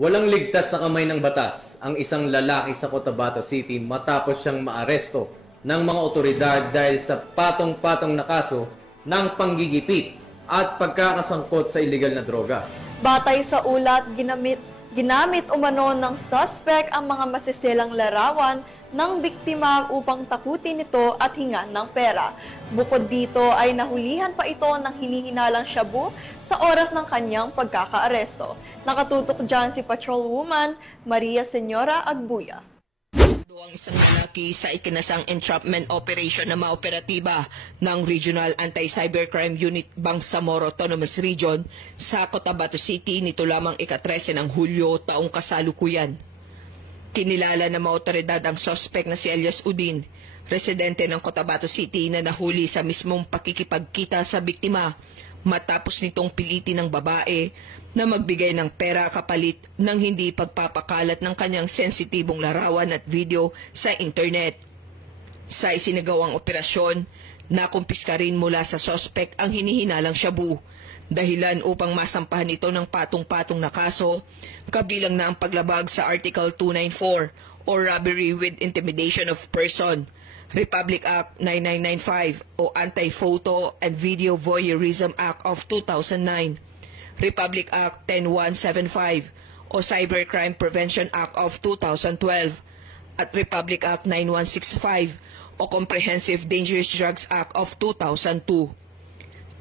Walang ligtas sa kamay ng batas ang isang lalaki sa Cotabato City matapos siyang maaresto ng mga otoridad dahil sa patong-patong na kaso ng panggigipit at pagkakasangkot sa iligal na droga. Batay sa ulat, ginamit umano ng suspect ang mga masiselang larawan ng biktima upang takutin ito at hingan ng pera. Bukod dito ay nahulihan pa ito ng hinihinalang shabu sa oras ng kanyang pagkakaaresto. Nakatutok dyan si Patrolwoman Maria Senyora Agbuya. Ang isang lalaki sa ikinasang entrapment operation na maoperatiba ng Regional Anti-Cybercrime Unit Bangsamoro Autonomous Region sa Cotabato City nito lamang ika-13 ng Hulyo taong kasalukuyan. Kinilala ng mga otoridad ang suspect na si Elias Udin, residente ng Cotabato City na nahuli sa mismong pakikipagkita sa biktima matapos nitong pilitin ng babae na magbigay ng pera kapalit ng hindi pagpapakalat ng kanyang sensitibong larawan at video sa internet. Sa isinagawang operasyon, nakumpiska rin mula sa suspect ang hinihinalang shabu, dahilan upang masampahan ito ng patong-patong na kaso, kabilang na ang paglabag sa Article 294 o Robbery with Intimidation of Person, Republic Act 9995 o Anti-Photo and Video Voyeurism Act of 2009, Republic Act 10175 o Cybercrime Prevention Act of 2012 at Republic Act 9165 o Comprehensive Dangerous Drugs Act of 2002.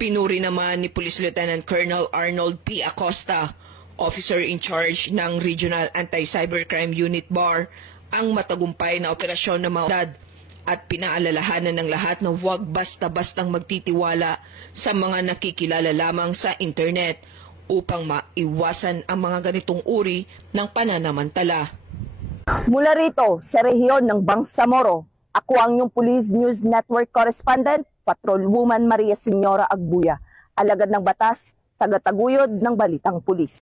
Pinuri naman ni Police Lieutenant Colonel Arnold P. Acosta, Officer in Charge ng Regional Anti-Cybercrime Unit BAR, ang matagumpay na operasyon ng mga at pinaalalahanan ng lahat na huwag basta-bastang magtitiwala sa mga nakikilala lamang sa internet upang maiwasan ang mga ganitong uri ng pananamantala. Mula rito sa rehiyon ng Bangsamoro, ako ang inyong Police News Network Correspondent, Patrolwoman Maria Senyora Agbuya, alagad ng batas, tagataguyod ng Balitang Pulis.